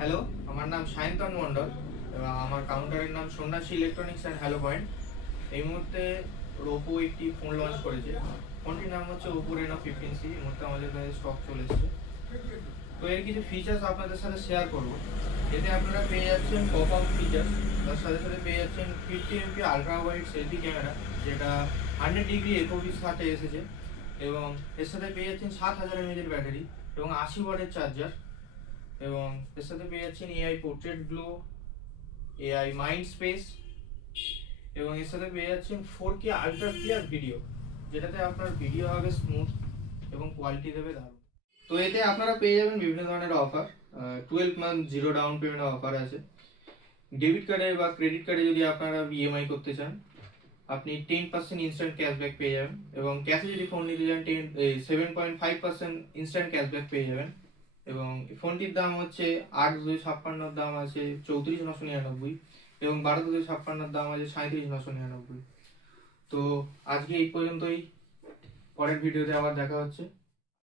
Hello, আমার নাম সায়ন্তন মণ্ডল এবং আমার কাউন্টারের নাম সন্ন্যাসী ইলেকট্রনিক্স অ্যান্ড হ্যালো পয়েন্ট। এই মুহূর্তে ওপো একটি ফোন লঞ্চ করেছে। ফোনটির নাম হচ্ছে ওপো রেনো 15C। এই মুহূর্তে আমাদের কাছে স্টক চলে এসেছে। তো এর কিছু ফিচার্স আপনাদের সাথে শেয়ার করব। এতে আপনারা পেয়ে যাচ্ছেন পপ আউট ফিচার্স, তার সাথে সাথে পেয়ে যাচ্ছেন 50 MP ultra wide selfie camera, যেটা 100° এফওবির সাথে এসেছে, এবং এর সাথে পেয়ে যাচ্ছেন 7000 mAh এর ব্যাটারি এবং 80 ওয়াটের চার্জার, এবং এর সাথে পেয়ে যাচ্ছেন AI portrait glow, AI mind space, এবং এর সাথে পেয়ে যাচ্ছেন 4K আলট্রা ক্লিয়ার ভিডিও, যেটাতে আপনার ভিডিও হবে স্মুথ এবং কোয়ালিটি দেবে দারুণ। তো এতে আপনারা পেয়ে যাবেন বিভিন্ন ধরনের offer. 12 month zero down payment offer আছে। ডেবিট কার্ডে বা ক্রেডিট কার্ডে যদি আপনারা ইএমআই করতে চান, আপনি 10% ইনস্ট্যান্ট ক্যাশব্যাক পেয়ে যাবেন, এবং ক্যাশে যদি ফোন নিতে চান 7.5% ইনস্ট্যান্ট ক্যাশব্যাক পেয়ে যাবেন। এবং ফোনটির দাম হচ্ছে 8,256 দাম আছে 34,999, এবং 12,256 দাম আছে 37,999। তো আজকে এই পর্যন্তই, পরের ভিডিওতে আবার দেখা হচ্ছে।